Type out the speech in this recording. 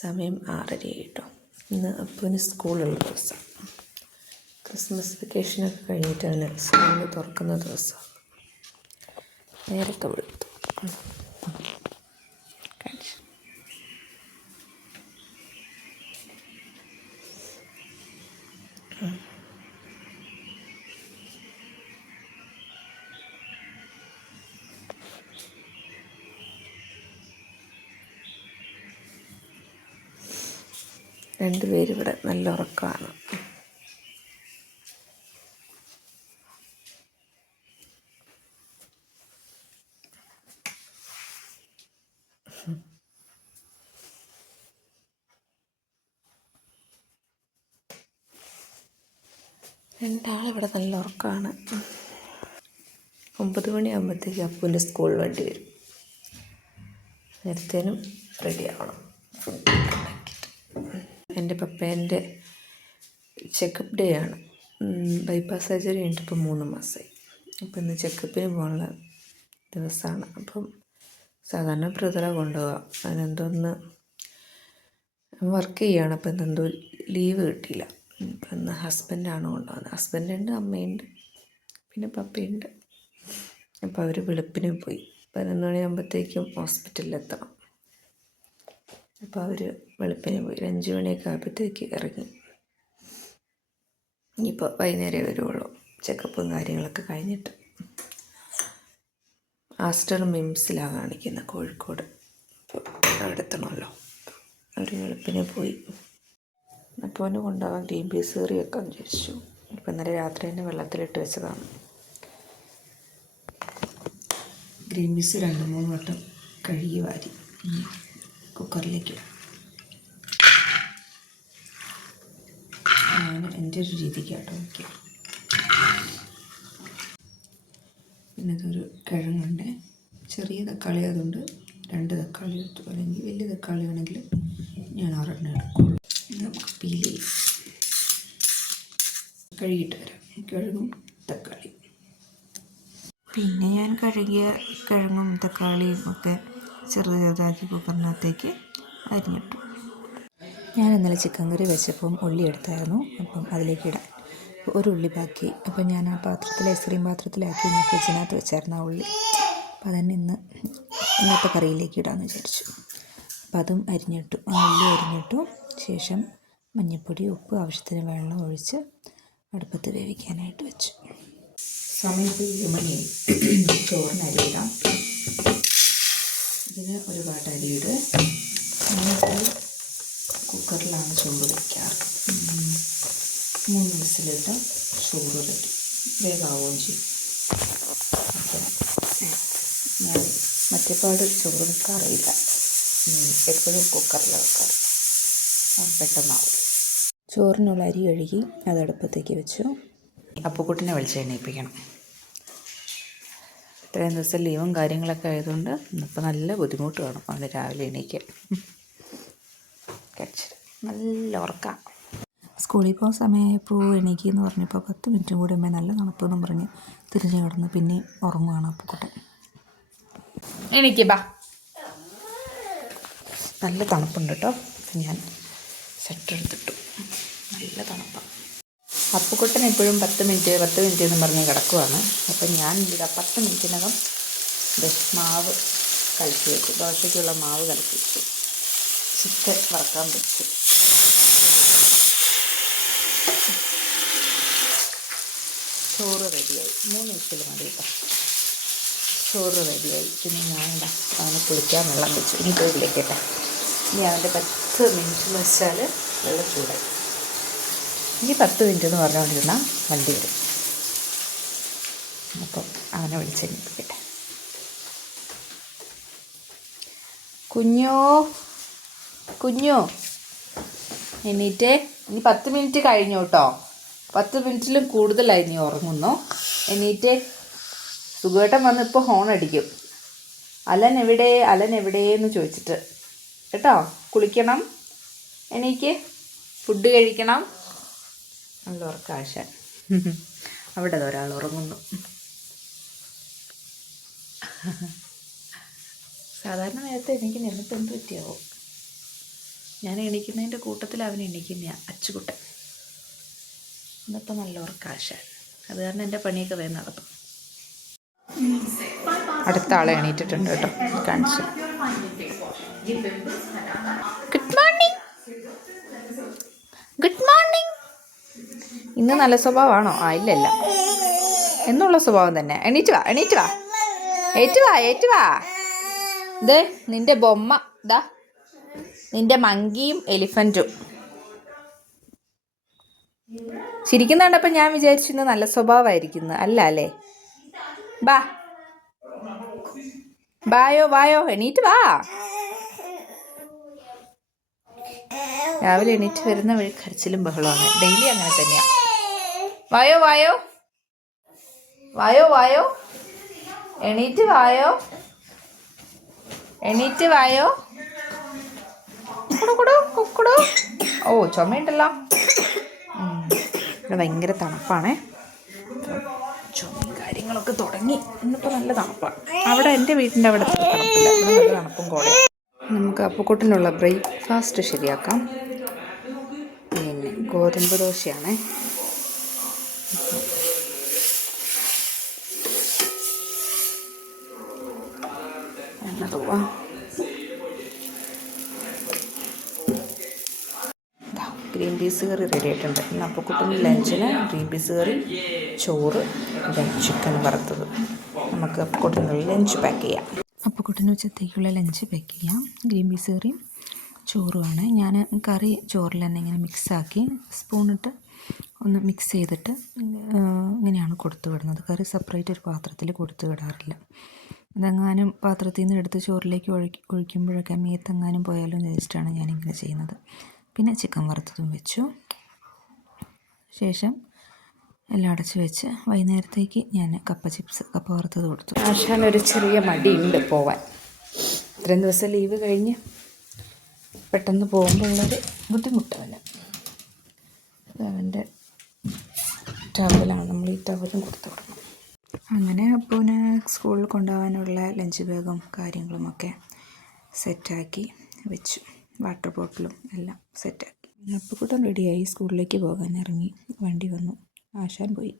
സമയം 6:30 കേട്ടോ. ഇന്ന് അപ്പന് സ്കൂളുള്ള ദിവസം. ക്രിസ്മസ് വെക്കേഷനൊക്കെ കഴിഞ്ഞിട്ട് അവന് സ്കൂൾ തുറക്കുന്ന ദിവസം. നേരത്തെ വെളുത്തു. രണ്ടുപേരും ഇവിടെ നല്ല ഉറക്കമാണ്. രണ്ടാളിവിടെ നല്ല ഉറക്കമാണ്. 9 മണിയാകുമ്പോഴത്തേക്ക് അപ്പൂൻ്റെ സ്കൂൾ വണ്ടി വരും. നേരത്തേനും റെഡി ആവണം. എൻ്റെ പപ്പേൻ്റെ ചെക്കപ്പ് ഡേ ആണ്. ബൈപ്പാസ് സർജറി കഴിഞ്ഞിട്ട് ഇപ്പം 3 മാസമായി. അപ്പം ഇന്ന് ചെക്കപ്പിന് പോകാനുള്ള ദിവസമാണ്. അപ്പം സാധാരണ ബ്രദറാണ് കൊണ്ടുപോവുക. അതിനെന്തോന്ന് വർക്ക് ചെയ്യുകയാണ്. അപ്പം ഇന്നെന്തോ ലീവ് കിട്ടിയില്ല. അപ്പം ഇന്ന് ഹസ്ബൻഡാണ് കൊണ്ടുപോകുന്നത്. ഹസ്ബൻഡുണ്ട്, അമ്മയുണ്ട്, പിന്നെ പപ്പയുണ്ട്. അപ്പോൾ അവർ വെളുപ്പിന് പോയി. 11 മണിയാകുമ്പോഴത്തേക്കും ഹോസ്പിറ്റലിലെത്തണം. അപ്പോൾ അവർ വെളുപ്പിന് പോയി. 5 മണിയൊക്കെ ആകുമ്പോഴത്തേക്ക് ഇറങ്ങി. ഇനിയിപ്പോൾ വൈകുന്നേരം വരുള്ളൂ ചെക്കപ്പും കാര്യങ്ങളൊക്കെ കഴിഞ്ഞിട്ട്. ആസ്റ്റർ മിംസിലാണ് കാണിക്കുന്നത്, കോഴിക്കോട്. അവിടെ എത്തണമല്ലോ. അവർ വെളുപ്പിന് പോയി. അപ്പോൾ അവന് കൊണ്ടുപോകാൻ ഗ്രീൻ പീസ് കറി വെക്കാൻ വിചാരിച്ചു. ഇപ്പം ഇന്നലെ രാത്രി തന്നെ വെള്ളത്തിലിട്ട് വെച്ചതാണ്. ഗ്രീൻ പീസ് 2-3 വട്ടം കഴുകി വാരി കുക്കറിലേക്ക് ഇടാം. ഞാൻ എൻ്റെ ഒരു രീതിക്കാട്ടോ വയ്ക്കുക. പിന്നെ ഇതൊരു കിഴങ്ങുണ്ട്. ചെറിയ തക്കാളി അതുകൊണ്ട് 2 തക്കാളി എടുത്തു. അല്ലെങ്കിൽ വലിയ തക്കാളി ആണെങ്കിൽ ഞാൻ 6 എടുക്കുള്ളൂ. ഇത് നമുക്ക് പീൽ ചെയ്യും. കഴുകിയിട്ട് വരാം. കിഴങ്ങും തക്കാളിയും. പിന്നെ ഞാൻ കഴുകിയ കിഴങ്ങും തക്കാളിയും ഒക്കെ ചെറുതാക്കി കുക്കറിനകത്തേക്ക് അരിഞ്ഞിട്ടു. ഞാൻ ഇന്നലെ ചിക്കൻ കറി വെച്ചപ്പം ഉള്ളി എടുത്തായിരുന്നു. അപ്പം അതിലേക്ക് ഇടാൻ ഒരു ഉള്ളി ബാക്കി. അപ്പം ഞാൻ ആ പാത്രത്തിൽ, ഐസ്ക്രീം പാത്രത്തിലാക്കി ഞാൻ ഫ്രിഡ്ജിനകത്ത് വെച്ചായിരുന്നു ആ ഉള്ളി. അപ്പം അതന്നെ ഇന്നത്തെ കറിയിലേക്ക് ഇടാമെന്ന് വിചാരിച്ചു. അപ്പം അതും അരിഞ്ഞിട്ടു. ആ ഉള്ളി അരിഞ്ഞിട്ടു ശേഷം മഞ്ഞൾപ്പൊടി, ഉപ്പ്, ആവശ്യത്തിന് വെള്ളം ഒഴിച്ച് അടുപ്പത്ത് വേവിക്കാനായിട്ട് വെച്ചു. സമയം 7 മണിയായി. ചോറിന് അരിയിടാം. ഇതിന് ഒരു പാട്ട് അരിയിട്. കുക്കറിലാണ് ചോറ് വയ്ക്കാറ്. 3 വിസിലിട്ട് ചോറ് റെഡി. വേഗാവുകയും ചെയ്യും. അപ്പം ഞാൻ മറ്റേപാട് ചോറ് വെക്കാറില്ല. എപ്പോഴും കുക്കറിലാണ് വെക്കാറ്. പെട്ടെന്നാവും. ചോറിനുള്ള അരി കഴുകി അത് അടുപ്പത്തേക്ക് വെച്ചു. അപ്പുക്കുട്ടനെ വിളിച്ച് എണീപ്പിക്കണം. ഇത്രയും ദിവസം ലീവും കാര്യങ്ങളൊക്കെ ആയതുകൊണ്ട് ഇന്നിപ്പോൾ നല്ല ബുദ്ധിമുട്ട് കാണും അവന് രാവിലെ എണീക്കാൻ. നല്ല ഉറക്കം. സ്കൂളിൽ പോകുന്ന സമയമായപ്പോൾ എണീക്കെന്ന് പറഞ്ഞപ്പോൾ 10 മിനിറ്റും കൂടി അമ്മ നല്ല തണുപ്പെന്നും പറഞ്ഞ് തിരിഞ്ഞ് കിടന്ന് പിന്നെ ഉറങ്ങുകയാണ് അപ്പുക്കുട്ടൻ. എണീക്ക് ബാ. നല്ല തണുപ്പുണ്ട് കേട്ടോ. ഞാൻ സ്വെറ്റർ എടുത്തിട്ടു. നല്ല തണുപ്പാണ്. അപ്പുക്കുട്ടൻ എപ്പോഴും 10 മിനിറ്റ് എന്ന് പറഞ്ഞ് കിടക്കുവാണ്. അപ്പം ഞാൻ ഇവിടെ 10 മിനിറ്റിനകം മാവ് കലക്കി വെച്ചു. ദോശയ്ക്കുള്ള മാവ് കലക്കി വെച്ചു. ചിക്കൻ വറക്കാൻ വെച്ചു. ചോറ് റെഡിയായി. 3 വിസിൽ മതി കേട്ടോ. ചോറ് റെഡിയായി. പിന്നെ ഞാനിതാ അവന് കുളിക്കാൻ വെള്ളം വെച്ചു. ഇനി പോയി വിളിക്കട്ടെ. ഇനി അവൻ്റെ 10 മിനിറ്റ് വെച്ചാൽ വെള്ളം ചൂടായി. ഇനി 10 മിനിറ്റ് എന്ന് പറഞ്ഞുകൊണ്ടിരുന്നാൽ വണ്ടി വരും. അപ്പം അവനെ വിളിച്ചെണീപ്പിക്കട്ടെ. കുഞ്ഞോ എണീറ്റേ. ഇനി 10 മിനിറ്റ് കഴിഞ്ഞു കേട്ടോ. 10 മിനിറ്റിലും കൂടുതലായി നീ ഉറങ്ങുന്നു. എണീറ്റേ. സുഖേട്ടൻ വന്ന് ഇപ്പോൾ ഹോൺ അടിക്കും. അലൻ എവിടെയെന്ന് ചോദിച്ചിട്ട് കേട്ടോ. കുളിക്കണം, എണീക്ക്, ഫുഡ് കഴിക്കണം. നല്ല ഉറക്കാശ. അവിടെ ഒരാൾ ഉറങ്ങുന്നു. സാധാരണ നേരത്തെ എനിക്ക് നിന്നിട്ട് എന്ത് പറ്റിയാവോ. ഞാൻ എണീക്കുന്നതിൻ്റെ കൂട്ടത്തിൽ അവൻ എണീക്കുന്നതാണ് അച്ചുകുട്ടൻ. ഇന്നിപ്പോൾ നല്ല ഉറക്കാശാൻ, അത് കാരണം എൻ്റെ പണിയൊക്കെ വേഗം നടത്തും. അടുത്ത ആളെ എണീറ്റിട്ടുണ്ട് കേട്ടോ, കാണിച്ചു. Good morning, good morning. ഇന്ന് നല്ല സ്വഭാവമാണോ? ഇല്ലല്ല, എന്നുള്ള സ്വഭാവം തന്നെ. എണീറ്റ് വാ, എണീറ്റ് വാ, ഏറ്റു വാ, ഏറ്റു വാ. ഇത് നിന്റെ ബൊമ്മ, ഇതാ നിന്റെ മങ്കിയും എലിഫൻറ്റും. ശരിക്കും കണ്ടപ്പോൾ ഞാൻ വിചാരിച്ചു ഇന്ന് നല്ല സ്വഭാവമായിരിക്കുന്നു. അല്ല അല്ലേ? ബാ, ബായോ വായോ, എണീറ്റ് വാ. രാവിലെ എണീറ്റ് വരുന്ന വഴി കരച്ചിലും ബഹളമാണ്. ഡെയിലി അങ്ങനെ തന്നെയാണ്. വായോ വായോ, വായോ വായോ, എണീറ്റ് വായോ, എണീറ്റ് വായോ. കുടു കുടു. ഓ, ചുമയുണ്ടല്ലോ. ഇവിടെ ഭയങ്കര തണുപ്പാണേ, ചുമയും കാര്യങ്ങളൊക്കെ തുടങ്ങി. ഇന്നിപ്പോൾ നല്ല തണുപ്പാണ്. അവിടെ എൻ്റെ വീട്ടിൻ്റെ അവിടെ തണുപ്പില്ല, ഇവിടെ നല്ല തണുപ്പും കൂടെ. നമുക്ക് അപ്പുക്കുട്ടനുള്ള ബ്രേക്ക്ഫാസ്റ്റ് ശരിയാക്കാം. പിന്നെ ഗോതമ്പ് ദോശയാണേ. എന്നതുവാ ഗ്രീൻ പീസ് കറി റെഡി ആയിട്ടുണ്ട്. ഇന്ന് അപ്പുക്കുട്ടന് ലഞ്ചിന് ഗ്രീൻ പീസ് കറി, ചോറ്, ചിക്കൻ വറുത്തത്. നമുക്ക് അപ്പുക്കുട്ടനുള്ള ലഞ്ച് പാക്ക് ചെയ്യാം. അപ്പുക്കുട്ടന് ഉച്ചത്തേക്കുള്ള ലഞ്ച് പാക്ക് ചെയ്യാം. ഗ്രീൻ പീസ് കറിയും ചോറുമാണ്. ഞാൻ കറി ചോറിൽ തന്നെ ഇങ്ങനെ മിക്സാക്കി സ്പൂണിട്ട് ഒന്ന് മിക്സ് ചെയ്തിട്ട് ഇങ്ങനെയാണ് കൊടുത്തു വിടുന്നത്. കറി സെപ്പറേറ്റ് ഒരു പാത്രത്തിൽ കൊടുത്തു വിടാറില്ല. അതെങ്ങാനും പാത്രത്തിൽ നിന്ന് എടുത്ത് ചോറിലേക്ക് ഒഴിക്കുമ്പോഴൊക്കെ മേത്തെങ്ങാനും പോയാലും വേസ്റ്റാണ് ഞാനിങ്ങനെ ചെയ്യുന്നത്. പിന്നെ ചിക്കൻ വറുത്തതും വെച്ചു. ശേഷം എല്ലാം അടച്ച് വെച്ച് വൈകുന്നേരത്തേക്ക് ഞാൻ കപ്പ വറുത്തത് കൊടുത്തു. ആശാനൊരു ചെറിയ മടിയുണ്ട് പോവാൻ. ഇത്രയും ദിവസം ലീവ് കഴിഞ്ഞ് പെട്ടെന്ന് പോകുമ്പോഴുള്ളൊരു ബുദ്ധിമുട്ടവന്. അവൻ്റെ ടവലാണ്, നമ്മൾ ഈ ടവലും കൊടുത്തു വിടണം. അങ്ങനെ അപ്പൂന് സ്കൂളിൽ കൊണ്ടുപോകാനുള്ള ലഞ്ച് ബാഗും കാര്യങ്ങളുമൊക്കെ സെറ്റാക്കി വെച്ചു. വാട്ടർ ബോട്ടിലും എല്ലാം സെറ്റാക്കി. അപ്പുക്കുട്ടൻ റെഡിയായി സ്കൂളിലേക്ക് പോകാൻ ഇറങ്ങി. വണ്ടി വന്നു, ആശാൻ പോയി.